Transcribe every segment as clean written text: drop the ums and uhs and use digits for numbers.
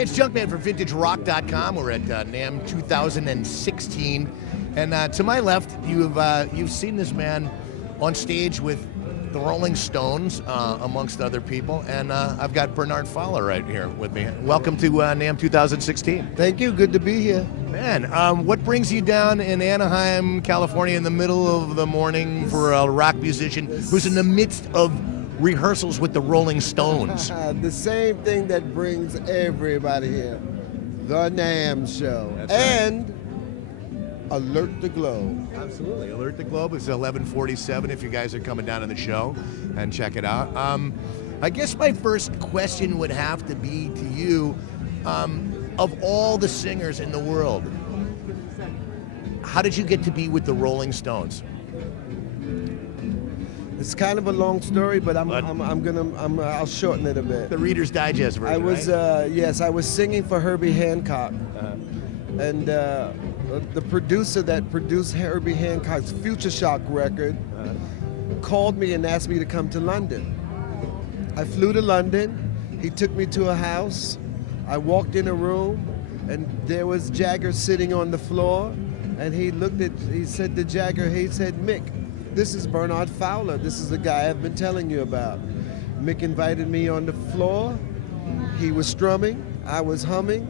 Hey, it's Junkman from VintageRock.com. We're at NAMM 2016, and to my left, you've seen this man on stage with the Rolling Stones, amongst other people, and I've got Bernard Fowler right here with me. Welcome to NAMM 2016. Thank you. Good to be here. Man, what brings you down in Anaheim, California, in the middle of the morning for a rock musician who's in the midst of rehearsals with the Rolling Stones? The same thing that brings everybody here. The NAMM show. That's and Alert the Globe. Absolutely. Alert the Globe. It's 11:47 if you guys are coming down to the show, and check it out. I guess my first question would have to be to you, of all the singers in the world, how did you get to be with the Rolling Stones? It's kind of a long story, but I'll shorten it a bit. The Reader's Digest version. I was right? yes, I was singing for Herbie Hancock, and the producer that produced Herbie Hancock's Future Shock record called me and asked me to come to London. I flew to London. He took me to a house. I walked in a room, and there was Jagger sitting on the floor, and he said to Jagger, he said, "Mick, this is Bernard Fowler. This is the guy I've been telling you about." Mick invited me on the floor. He was strumming, I was humming,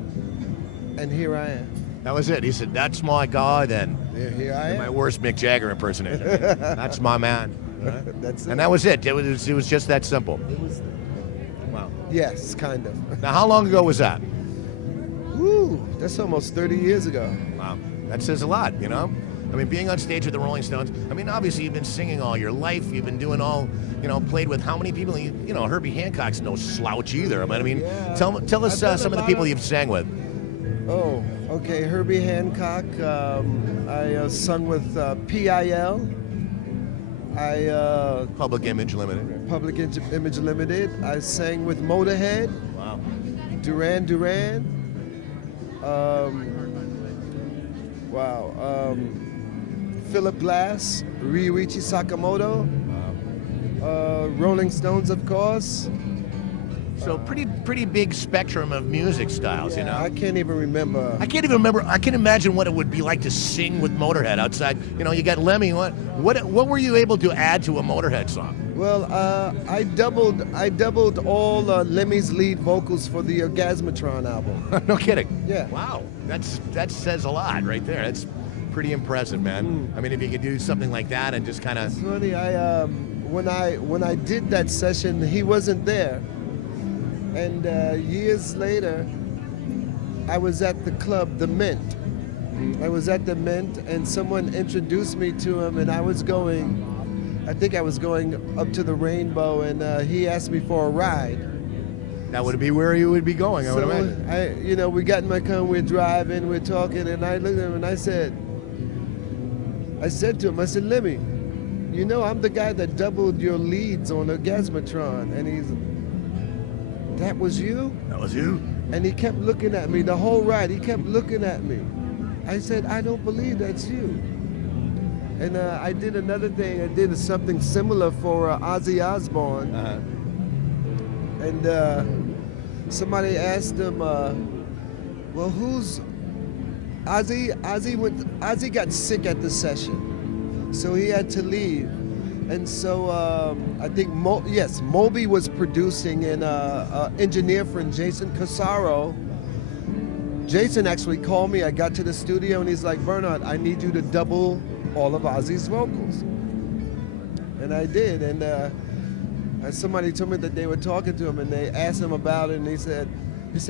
and here I am. That was it. He said, "That's my guy then." Here I am. My worst Mick Jagger impersonator. That's my man. Right? That's it. And that was it. It was just that simple. It was, Wow. yes, kind of. Now, how long ago was that? Woo, that's almost 30 years ago. Wow. That says a lot, you know? I mean, being on stage with the Rolling Stones, I mean, obviously you've been singing all your life. You've been doing played with how many people? Herbie Hancock's no slouch either. I mean, Yeah. tell us some of the people you've sang with. Oh, okay, Herbie Hancock. I sung with PIL. Public Image Limited. Public Image Limited. I sang with Motorhead. Wow. Duran Duran. Philip Glass, Ryuichi Sakamoto, Rolling Stones, of course. So pretty big spectrum of music styles, Yeah, you know. I can't even remember. I can't even remember. I can imagine what it would be like to sing with Motorhead outside. You got Lemmy. What were you able to add to a Motorhead song? Well, I doubled all Lemmy's lead vocals for the Orgasmatron album. No kidding. Yeah. Wow. That says a lot right there. That's pretty impressive, man. I mean, if you could do something like that and just kind of. It's funny. When I did that session, he wasn't there. And years later, I was at the club, the Mint. I was at the Mint, and someone introduced me to him, and I think I was going up to the Rainbow, and he asked me for a ride. That would be where you would be going, I would imagine. We got in my car, we're driving, we're talking, and I looked at him and I said to him, I said, "Lemmy, I'm the guy that doubled your leads on Orgasmatron." And he's, "That was you?" That was you. And he kept looking at me the whole ride. He kept looking at me. I said, "I don't believe that's you." And I did another thing. I did something similar for Ozzy Osbourne. And somebody asked him, "Well, who's Ozzy?" Ozzy got sick at the session, so he had to leave. And so I think Moby was producing, and engineer friend Jason Casaro. Jason actually called me. I got to the studio and he's like, "Bernard, I need you to double all of Ozzy's vocals." And I did. And somebody told me that they were talking to him and they asked him about it, and he said,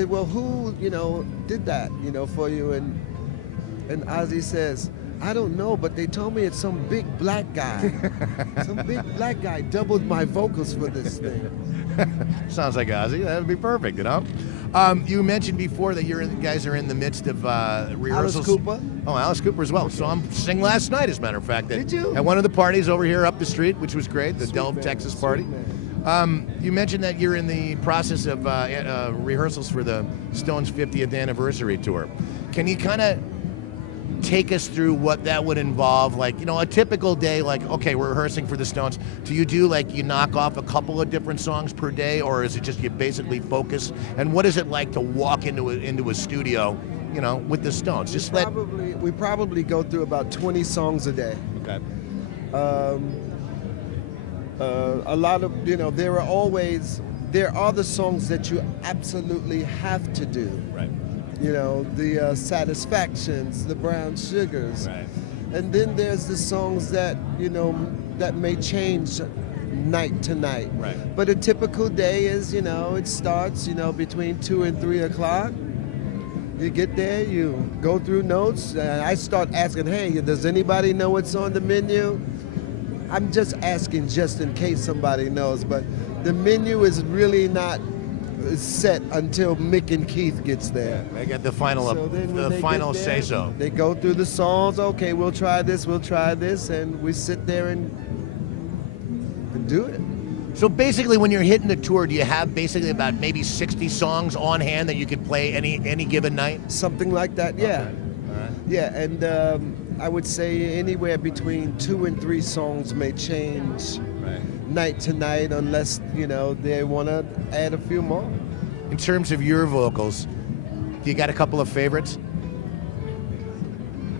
"Well, who did that for you?" And Ozzy says, "I don't know, but they told me it's some big black guy. Some big black guy doubled my vocals for this thing." Sounds like Ozzy. That would be perfect, You mentioned before that you guys are in the midst of rehearsals. Alice Cooper. Oh, Alice Cooper as well. So I'm sing last night, as a matter of fact. Did you? At one of the parties over here up the street, which was great, the Delve, man, Texas sweet party. man. You mentioned that you're in the process of rehearsals for the Stones' 50th anniversary tour. Can you kind of take us through what that would involve. Like, you know, a typical day, like, okay, we're rehearsing for the Stones. Do you do, like, you knock off a couple of different songs per day, or is it just you basically focus? And what is it like to walk into a studio, you know, with the Stones? We probably go through about 20 songs a day. Okay. A lot of, you know, there are the songs that you absolutely have to do. Right. You know, the Satisfactions, the Brown Sugars. Right. And then there's the songs that, you know, that may change night to night. Right. But a typical day is, you know, it starts, you know, between 2 and 3 o'clock. You get there, you go through notes, and I start asking, hey, does anybody know what's on the menu? I'm just asking just in case somebody knows, but the menu is really not set until Mick and Keith gets there. They get the final, say so. They go through the songs. Okay, we'll try this, and we sit there and do it. So basically, when you're hitting the tour, do you have basically about maybe 60 songs on hand that you could play any given night? Something like that, yeah. Okay. All right. Yeah, and I would say anywhere between 2 and 3 songs may change night to night, unless, you know, they want to add a few more. In terms of your vocals, do you got a couple of favorites?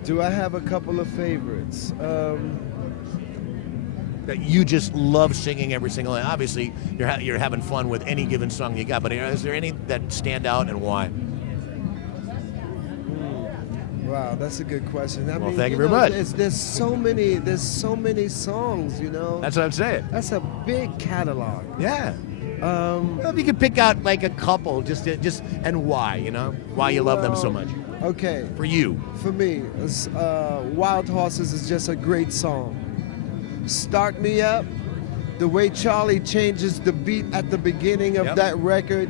Do I have a couple of favorites? That you just love singing every single night. Obviously, you're having fun with any given song you got, but is there any that stand out, and why? Wow, that's a good question. Well, thank you very much. There's so many songs, you know. That's what I'm saying. That's a big catalog. Yeah. Well, if you could pick out like a couple, just and why, you know, why you love them so much. Okay. For you. For me, Wild Horses is just a great song. Start Me Up, the way Charlie changes the beat at the beginning of that record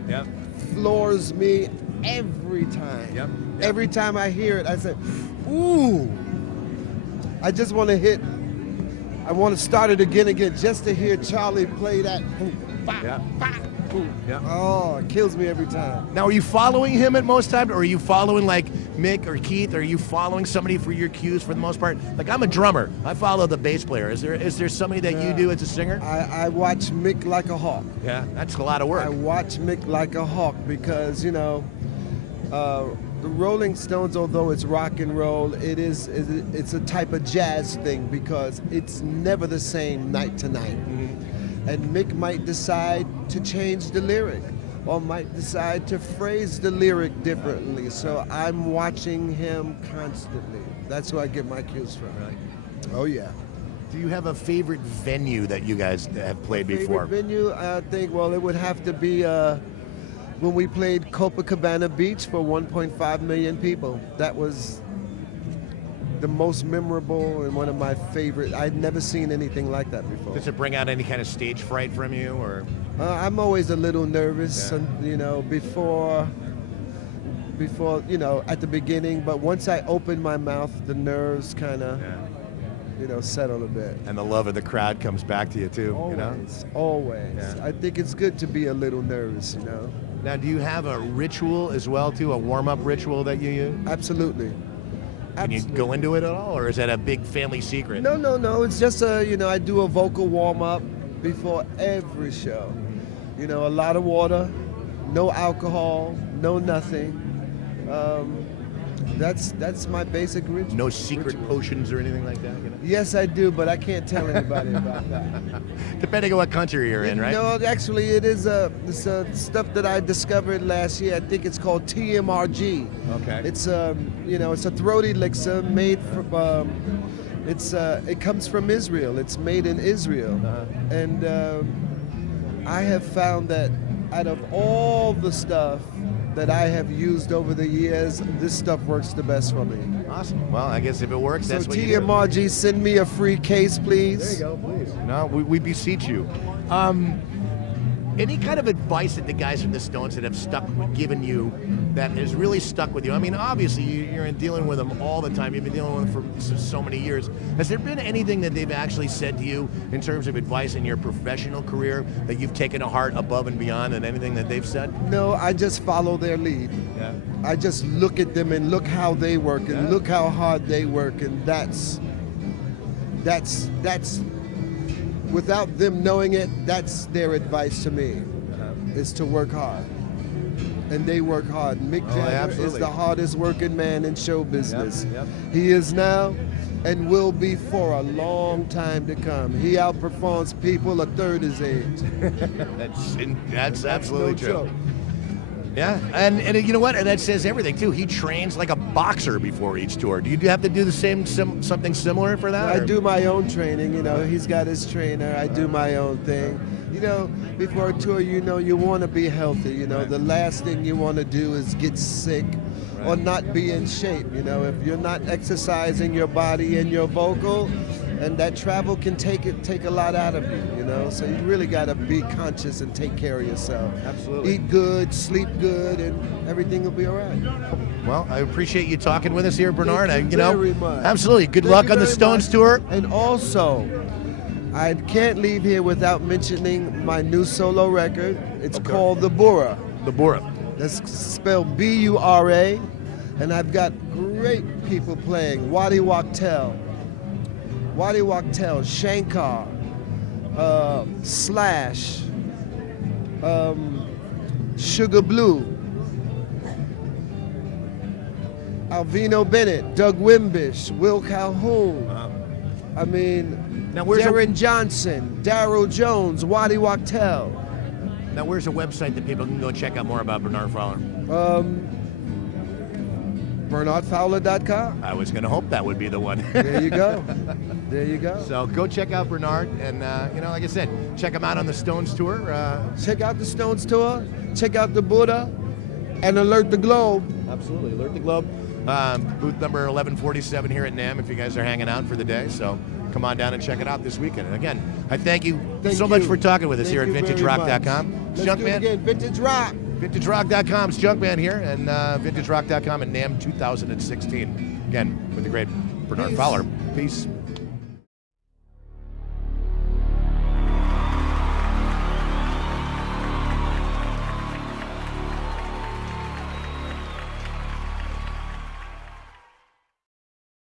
floors me every time. Yep. Every time I hear it, I say, ooh. I just want to I want to start it again just to hear Charlie play that. Oh, it kills me every time. Now, are you following him at most times, or are you following like Mick or Keith? Are you following somebody for your cues for the most part? Like, I'm a drummer. I follow the bass player. Is there somebody that you do as a singer? I watch Mick like a hawk. Yeah, that's a lot of work. I watch Mick like a hawk because, you know, the Rolling Stones, although it's rock and roll, it's a type of jazz thing because it's never the same night to night. Mm-hmm. And Mick might decide to change the lyric or might decide to phrase the lyric differently. So I'm watching him constantly. That's who I get my cues from. Really? Oh, yeah. Do you have a favorite venue that you guys have played before? Favorite venue, I think, well, it would have to be when we played Copacabana Beach for 1.5 million people. That was the most memorable and one of my favorite. I'd never seen anything like that before. Does it bring out any kind of stage fright from you, or? I'm always a little nervous, you know, before, you know, at the beginning. But once I open my mouth, the nerves kind of, you know, settle a bit. And the love of the crowd comes back to you too, always, you know? Always. Yeah. I think it's good to be a little nervous, you know? Now, do you have a ritual as well too, a warm-up ritual that you use? Absolutely. Can you go into it at all, or is that a big family secret? No. It's just you know, I do a vocal warm-up before every show. You know, a lot of water, no alcohol, no nothing. That's my basic ritual. No secret potions or anything like that? You know? Yes, I do, but I can't tell anybody about that. Depending on what country you're in, right? No, actually, it's stuff that I discovered last year. I think it's called TMRG. Okay. It's you know, it's a throat elixir made from. It comes from Israel. It's made in Israel, and I have found that out of all the stuff that I have used over the years, this stuff works the best for me. Awesome. Well, I guess if it works, that's what you do. TMRG, send me a free case, please. There you go, please. No, we beseech you. Any kind of advice that the guys from the Stones that have stuck with giving you that has really stuck with you? I mean, obviously you're dealing with them all the time. You've been dealing with them for so many years. Has there been anything that they've actually said to you in terms of advice in your professional career that you've taken to heart above and beyond than anything that they've said? No, I just follow their lead. Yeah. I just look at them and look how they work and look how hard they work, and that's without them knowing it, that's their advice to me, is to work hard. And they work hard. Mick Jagger is the hardest working man in show business. Yep. He is now and will be for a long time to come. He outperforms people a third his age. That's absolutely no true. joke. Yeah, and you know what? And that says everything too. He trains like a boxer before each tour. Do you have to do the same, something similar for that? I do my own training. You know, he's got his trainer. I do my own thing. You know, before a tour, you know, you want to be healthy. You know, the last thing you want to do is get sick or not be in shape. You know, if you're not exercising your body and your vocal, and that travel can take a lot out of you, you know. So you really got to be conscious and take care of yourself. Absolutely. Eat good, sleep good, and everything will be all right. Well, I appreciate you talking with us here, Bernard. Thank you very much. Absolutely. Good luck on the Stones tour. And also, I can't leave here without mentioning my new solo record. It's called The Bura. The Bura. That's spelled B-U-R-A. And I've got great people playing. Wadi Wachtel, Shankar, Slash, Sugar Blue, Alvino Bennett, Doug Wimbish, Will Calhoun. I mean, now Darren Johnson, Darryl Jones, Wadi Wachtel. Now, where's a website that people can go check out more about Bernard Fowler? BernardFowler.com. I was going to hope that would be the one. There you go. There you go. So go check out Bernard, and you know, like I said, check him out on the Stones tour. Check out the Stones tour. Check out the Buddha, and alert the globe. Absolutely, alert the globe. Booth number 1147 here at NAMM. If you guys are hanging out for the day, so come on down and check it out this weekend. And again, I thank you so much for talking with us here at VintageRock.com. Let's do it again. Vintage Rock. VintageRock.com's Junkman here, and VintageRock.com and NAMM 2016. Again, with the great Bernard Fowler. Peace.